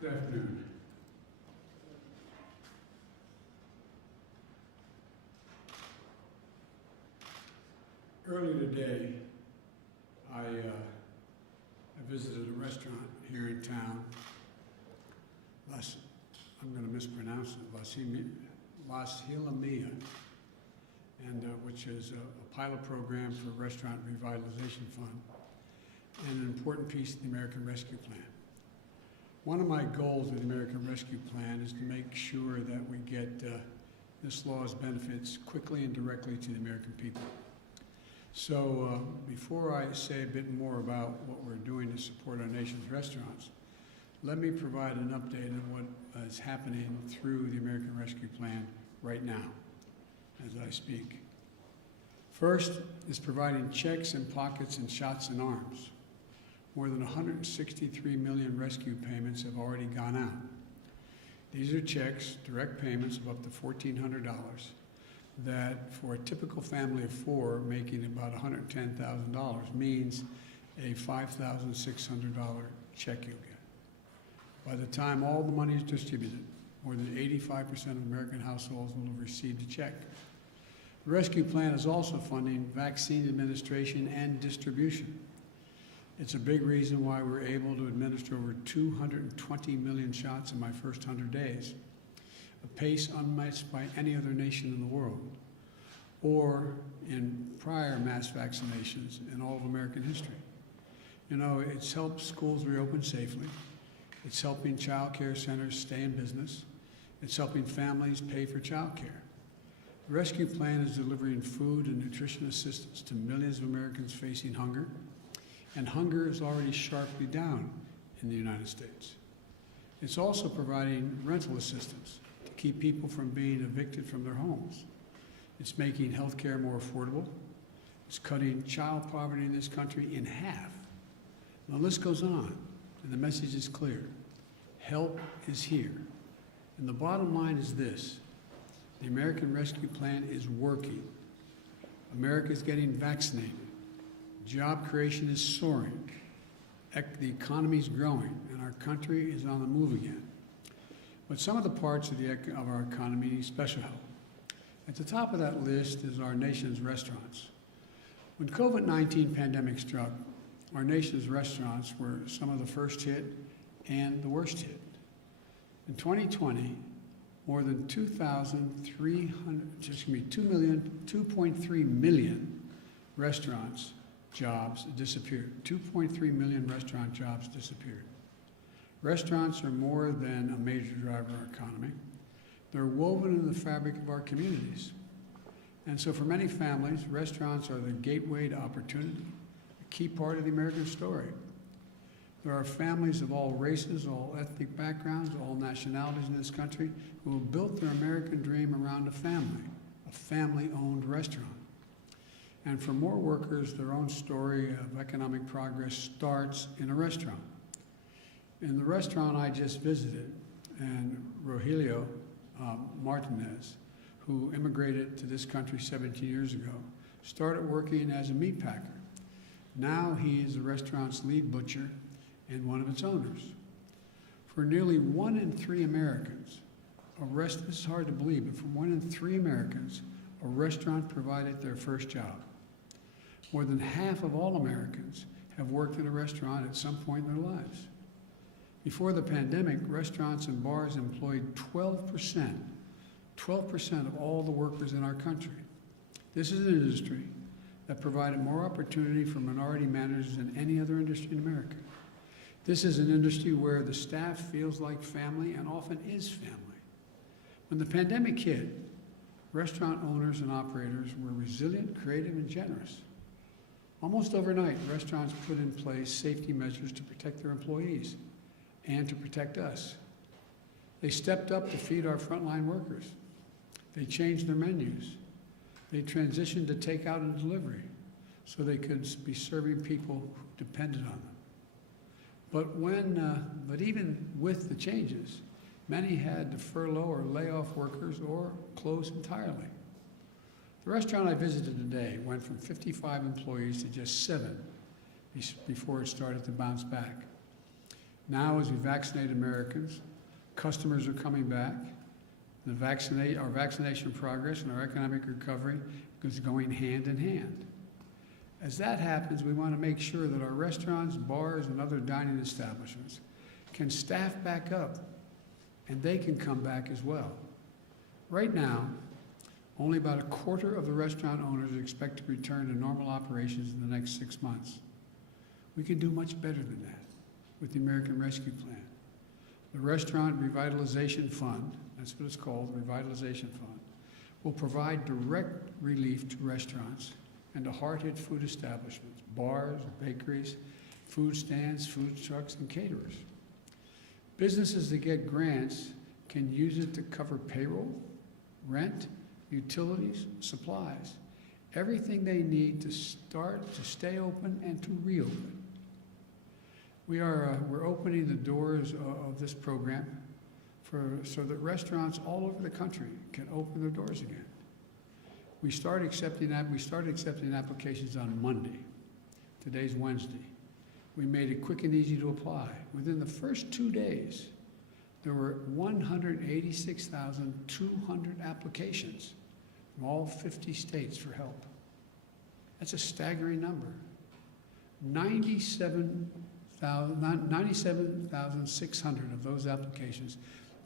Good afternoon. Earlier today, I visited a restaurant here in town. I'm going to mispronounce it, Las Hilamia, and which is a pilot program for Restaurant Revitalization Fund and an important piece of the American Rescue Plan. One of my goals with the American Rescue Plan is to make sure that we get this law's benefits quickly and directly to the American people. So before I say a bit more about what we're doing to support our nation's restaurants, let me provide an update on what is happening through the American Rescue Plan right now as I speak. First is providing checks and pockets and shots in arms. More than 163 million rescue payments have already gone out. These are checks, direct payments of up to $1,400 that for a typical family of four making about $110,000 means a $5,600 check you'll get. By the time all the money is distributed, more than 85% of American households will have received a check. The Rescue Plan is also funding vaccine administration and distribution. It's a big reason why we're able to administer over 220 million shots in my first 100 days, a pace unmatched by any other nation in the world, or in prior mass vaccinations in all of American history. You know, it's helped schools reopen safely. It's helping child care centers stay in business. It's helping families pay for child care. The Rescue Plan is delivering food and nutrition assistance to millions of Americans facing hunger, and hunger is already sharply down in the United States. It's also providing rental assistance to keep people from being evicted from their homes. It's making health care more affordable. It's cutting child poverty in this country in half. The list goes on, and the message is clear. Help is here. And the bottom line is this: the American Rescue Plan is working. America is getting vaccinated. Job creation is soaring. The economy is growing, and our country is on the move again. But some of the parts of our economy need special help. At the top of that list is our nation's restaurants. When COVID-19 pandemic struck, our nation's restaurants were some of the first hit and the worst hit. In 2020, more than 2.3 million restaurants jobs disappeared. 2.3 million restaurant jobs disappeared. Restaurants are more than a major driver of our economy. They're woven in the fabric of our communities. And so for many families, restaurants are the gateway to opportunity, a key part of the American story. There are families of all races, all ethnic backgrounds, all nationalities in this country who have built their American dream around a family-owned restaurant. And for more workers, their own story of economic progress starts in a restaurant. In the restaurant I just visited, and Rogelio Martinez, who immigrated to this country 17 years ago, started working as a meat packer. Now he is the restaurant's lead butcher and one of its owners. For nearly 1 in 3 Americans, this is hard to believe, but for 1 in 3 Americans, a restaurant provided their first job. More than half of all Americans have worked in a restaurant at some point in their lives. Before the pandemic, restaurants and bars employed 12% of all the workers in our country. This is an industry that provided more opportunity for minority managers than any other industry in America. This is an industry where the staff feels like family and often is family. When the pandemic hit, restaurant owners and operators were resilient, creative, and generous. Almost overnight, restaurants put in place safety measures to protect their employees and to protect us. They stepped up to feed our frontline workers. They changed their menus. They transitioned to takeout and delivery so they could be serving people who depended on them. But even with the changes, many had to furlough or lay off workers or close entirely. The restaurant I visited today went from 55 employees to just 7 before it started to bounce back. Now, as we vaccinate Americans, customers are coming back. Our vaccination progress and our economic recovery is going hand in hand. As that happens, we want to make sure that our restaurants, bars, and other dining establishments can staff back up, and they can come back as well. Right now, only about a quarter of the restaurant owners expect to return to normal operations in the next 6 months. We can do much better than that with the American Rescue Plan. The Restaurant Revitalization Fund, that's what it's called, the Revitalization Fund, will provide direct relief to restaurants and to hard-hit food establishments, bars, bakeries, food stands, food trucks, and caterers. Businesses that get grants can use it to cover payroll, rent, utilities, supplies, everything they need to stay open and to reopen. We're opening the doors of this program so that restaurants all over the country can open their doors again. We started accepting applications on Monday. Today's Wednesday. We made it quick and easy to apply. Within the first 2 days, there were 186,200 applications from all 50 states for help. That's a staggering number. 97,600 of those applications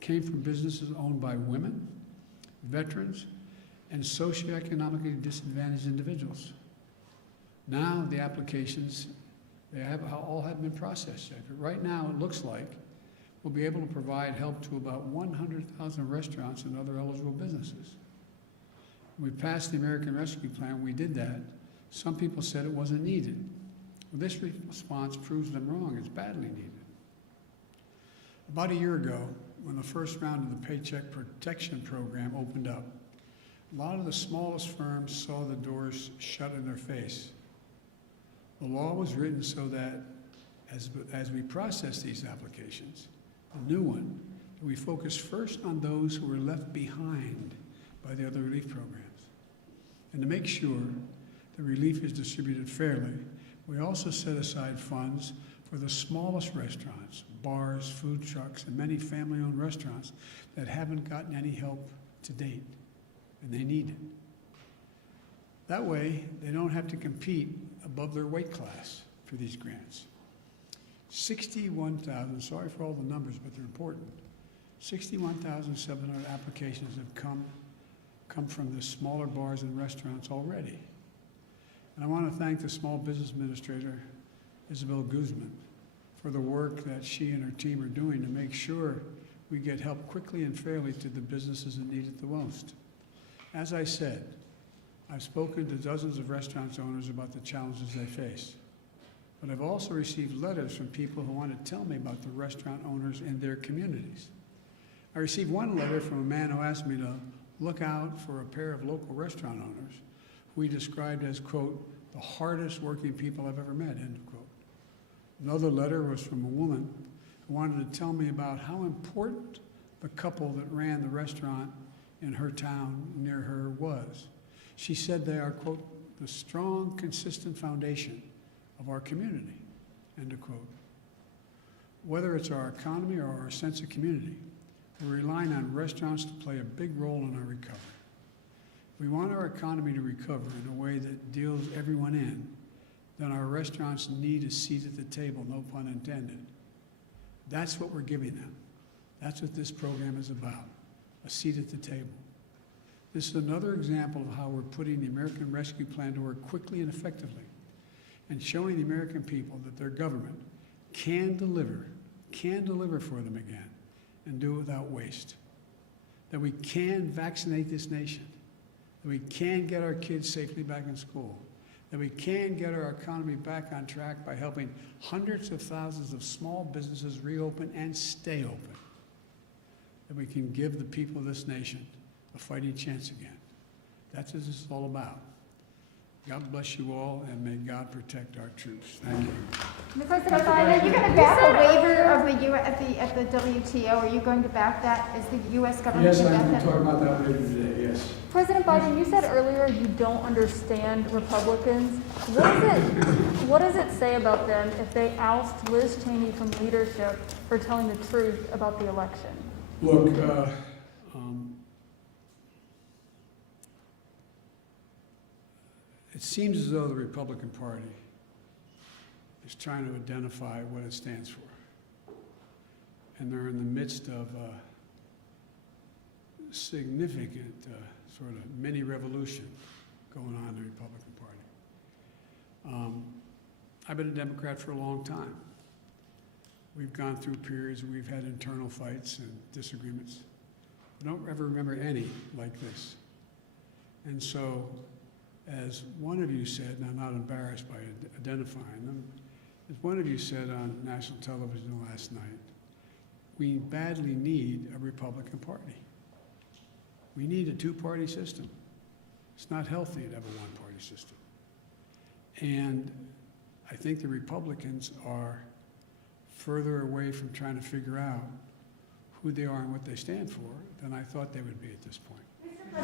came from businesses owned by women, veterans, and socioeconomically disadvantaged individuals. Now the applications, all have been processed yet. But right now it looks like we'll be able to provide help to about 100,000 restaurants and other eligible businesses. When we passed the American Rescue Plan, we did that. Some people said it wasn't needed. Well, this response proves them wrong. It's badly needed. About a year ago, when the first round of the Paycheck Protection Program opened up, a lot of the smallest firms saw the doors shut in their face. The law was written so that as we process these applications, a new one, we focus first on those who were left behind by the other relief programs. And to make sure the relief is distributed fairly, we also set aside funds for the smallest restaurants, bars, food trucks, and many family-owned restaurants that haven't gotten any help to date, and they need it. That way, they don't have to compete above their weight class for these grants. 61,000, sorry for all the numbers, but they're important. 61,700 applications have come from the smaller bars and restaurants already. And I want to thank the Small Business Administrator, Isabel Guzman, for the work that she and her team are doing to make sure we get help quickly and fairly to the businesses that need it the most. As I said, I've spoken to dozens of restaurant owners about the challenges they face. But I've also received letters from people who want to tell me about the restaurant owners in their communities. I received one letter from a man who asked me to look out for a pair of local restaurant owners who he described as, quote, the hardest working people I've ever met, end quote. Another letter was from a woman who wanted to tell me about how important the couple that ran the restaurant in her town near her was. She said they are, quote, the strong, consistent foundation of our community, end of quote. Whether it's our economy or our sense of community, we're relying on restaurants to play a big role in our recovery. If we want our economy to recover in a way that deals everyone in, then our restaurants need a seat at the table, no pun intended. That's what we're giving them. That's what this program is about, a seat at the table. This is another example of how we're putting the American Rescue Plan to work quickly and effectively and showing the American people that their government can deliver for them again and do it without waste. That we can vaccinate this nation, that we can get our kids safely back in school, that we can get our economy back on track by helping hundreds of thousands of small businesses reopen and stay open, that we can give the people of this nation a fighting chance again. That's what this is all about. God bless you all, and may God protect our troops. Thank you. Mr. President, are you going to back a waiver of the at the WTO? Are you going to back that? Is the U.S. government Yes, going to I'm back that? talking about that later today, yes. President Biden, you said earlier you don't understand Republicans. What does it say about them if they oust Liz Cheney from leadership for telling the truth about the election? Look, it seems as though the Republican Party is trying to identify what it stands for. And they're in the midst of a significant sort of mini revolution going on in the Republican Party. I've been a Democrat for a long time. We've gone through periods where we've had internal fights and disagreements. I don't ever remember any like this. And so, as one of you said, and I'm not embarrassed by identifying them, as one of you said on national television last night, we badly need a Republican Party. We need a two-party system. It's not healthy to have a one-party system. And I think the Republicans are further away from trying to figure out who they are and what they stand for than I thought they would be at this point.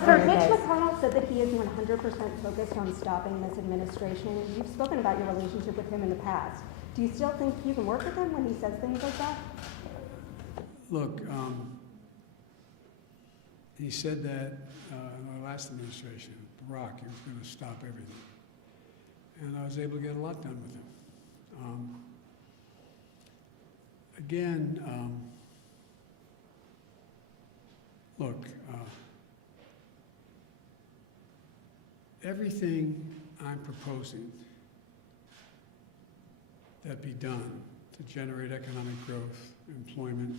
Sir, Mitch McConnell said that he is 100% focused on stopping this administration. You've spoken about your relationship with him in the past. Do you still think you can work with him when he says things like that? Look, he said that in our last administration, Barack, he was going to stop everything. And I was able to get a lot done with him. Look, everything I'm proposing that be done to generate economic growth, employment,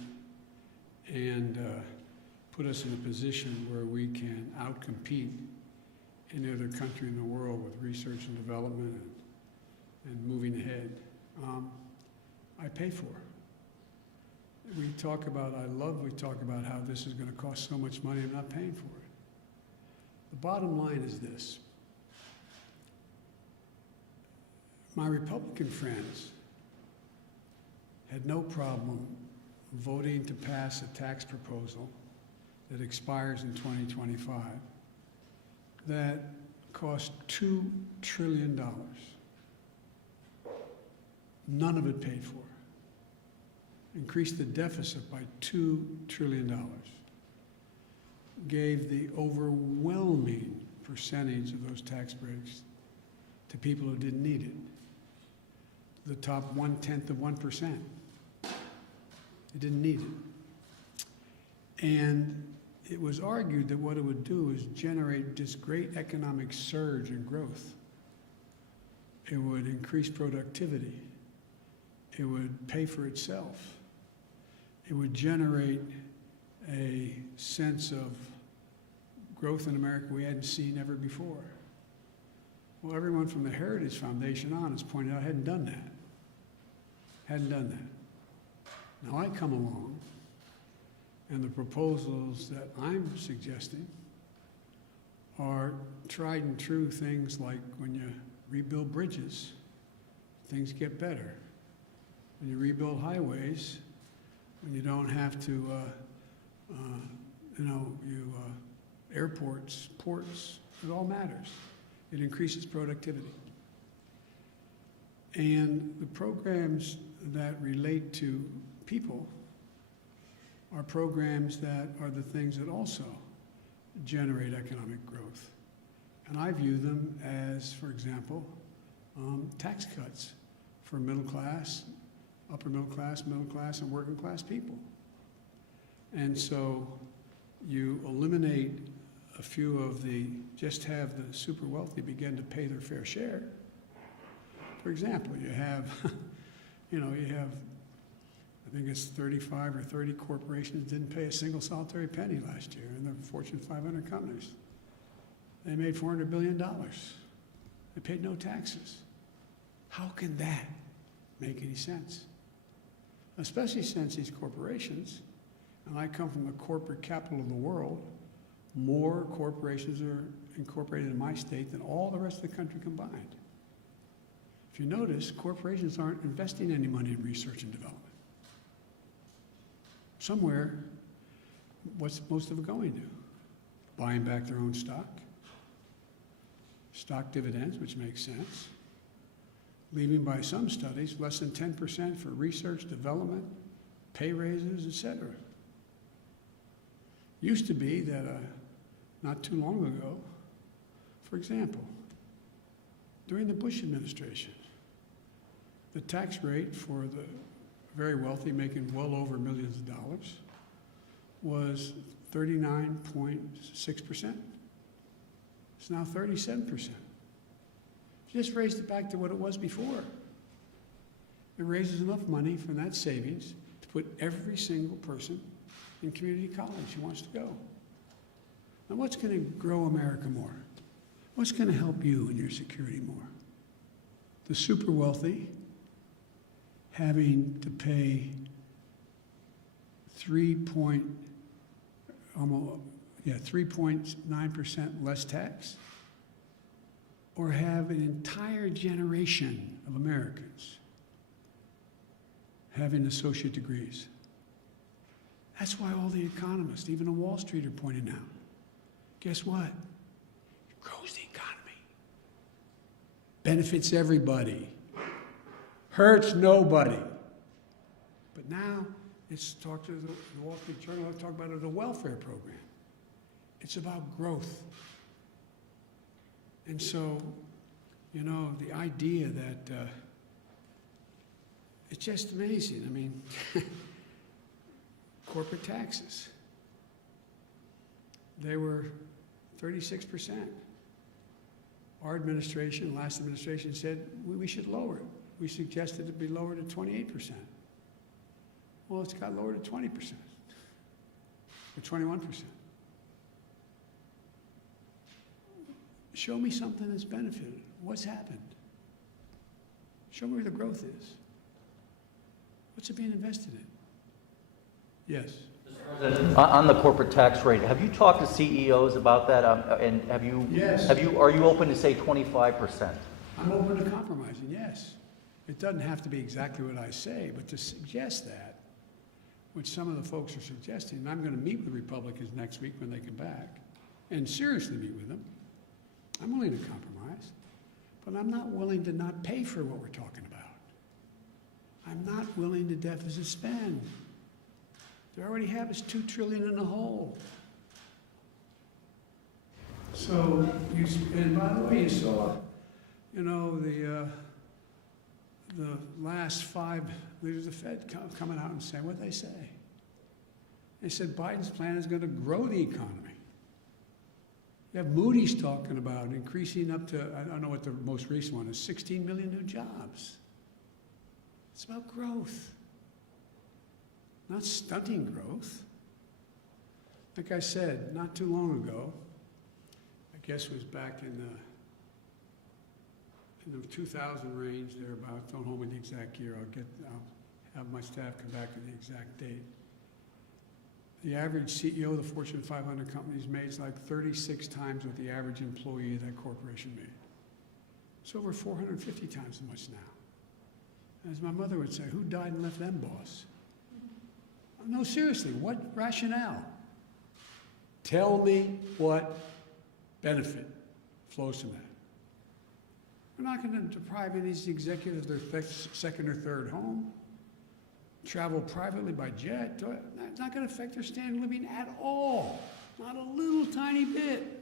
and put us in a position where we can outcompete any other country in the world with research and development and moving ahead, I pay for. We talk about how this is going to cost so much money. I'm not paying for it. The bottom line is this. My Republican friends had no problem voting to pass a tax proposal that expires in 2025 that cost $2 trillion. None of it paid for. Increased the deficit by $2 trillion. Gave the overwhelming percentage of those tax breaks to people who didn't need it. The top 0.1%. They didn't need it. And it was argued that what it would do is generate this great economic surge and growth. It would increase productivity. It would pay for itself. It would generate a sense of growth in America we hadn't seen ever before. Well, everyone from the Heritage Foundation on has pointed out I hadn't done that. Hadn't done that. Now I come along, and the proposals that I'm suggesting are tried and true things like when you rebuild bridges, things get better. When you rebuild highways, when you don't have to, airports, ports, it all matters. It increases productivity. And the programs that relate to people are programs that are the things that also generate economic growth. And I view them as, for example, tax cuts for middle class, upper middle class, and working class people. And so you eliminate a few of just have the super wealthy begin to pay their fair share. For example, you have, I think it's 35 or 30 corporations didn't pay a single solitary penny last year in the Fortune 500 companies. They made $400 billion. They paid no taxes. How can that make any sense? Especially since these corporations, and I come from the corporate capital of the world, more corporations are incorporated in my state than all the rest of the country combined. If you notice, corporations aren't investing any money in research and development. Somewhere, what's most of it going to? buying back their own stock, stock dividends, which makes sense, leaving by some studies less than 10% for research, development, pay raises, etc. Used to be that not too long ago, for example, during the Bush administration, the tax rate for the very wealthy making well over millions of dollars was 39.6%. It's now 37%. Just raised it back to what it was before. It raises enough money from that savings to put every single person in community college who wants to go. Now, what's going to grow America more? What's going to help you and your security more? The super wealthy having to pay 3.9% less tax, or have an entire generation of Americans having associate degrees. That's why all the economists, even on Wall Street, are pointing out, guess what? It grows the economy. Benefits everybody. Hurts nobody. But now, it's talk to the Wall Street Journal, let's talk about it as a welfare program. It's about growth. And so, you know, the idea that it's just amazing. I mean, corporate taxes, they were 36%. Our administration, last administration, said we should lower it. We suggested it be lowered to 28%. Well, it's got lowered to 20%, or 21%. Show me something that's benefited. What's happened? Show me where the growth is. What's it being invested in? Yes. On the corporate tax rate, have you talked to CEOs about that? And have you? Yes. Are you open to say 25%? I'm open to compromising, yes. It doesn't have to be exactly what I say, but to suggest that, which some of the folks are suggesting, and I'm going to meet with Republicans next week when they come back, and seriously meet with them. I'm willing to compromise, but I'm not willing to not pay for what we're talking about. I'm not willing to deficit spend. They already have us $2 trillion in the hole. So, and by the way, you saw, you know, the last 5 leaders of the Fed coming out and saying what they say. They said Biden's plan is going to grow the economy. You have Moody's talking about increasing up to, I don't know what the most recent one is, 16 million new jobs. It's about growth, not stunting growth. Like I said, not too long ago, I guess it was back in the 2000 range, thereabouts. Don't hold me to the exact year. I'll have my staff come back with the exact date. The average CEO of the Fortune 500 companies makes like 36 times what the average employee of that corporation made. It's over 450 times as much now. As my mother would say, who died and left them boss? No, seriously, what rationale? Tell me what benefit flows from that. We're not going to deprive any of these executives of their second or third home, travel privately by jet. It's not going to affect their standard of living at all, not a little tiny bit.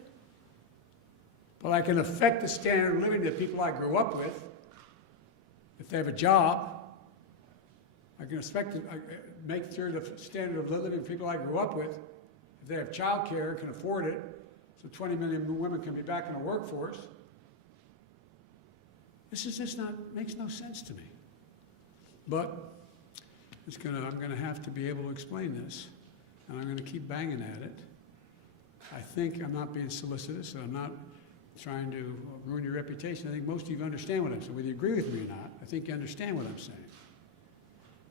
But I can affect the standard of living that people I grew up with. If they have a job, I can make sure the standard of living people I grew up with, if they have child care, can afford it, so 20 million women can be back in the workforce. This is just makes no sense to me. But I'm going to have to be able to explain this, and I'm going to keep banging at it. I think I'm not being solicitous, and I'm not trying to ruin your reputation. I think most of you understand what I'm saying. Whether you agree with me or not, I think you understand what I'm saying.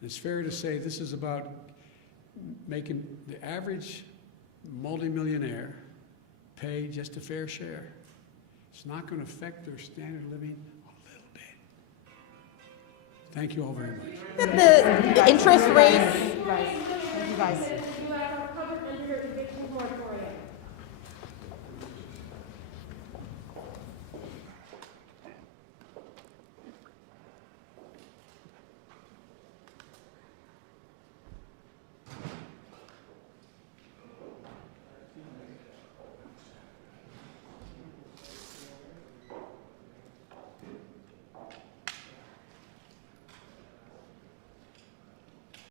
It's fair to say this is about making the average multimillionaire pay just a fair share. It's not going to affect their standard of living a little bit. Thank you all very much. The interest rates. You guys.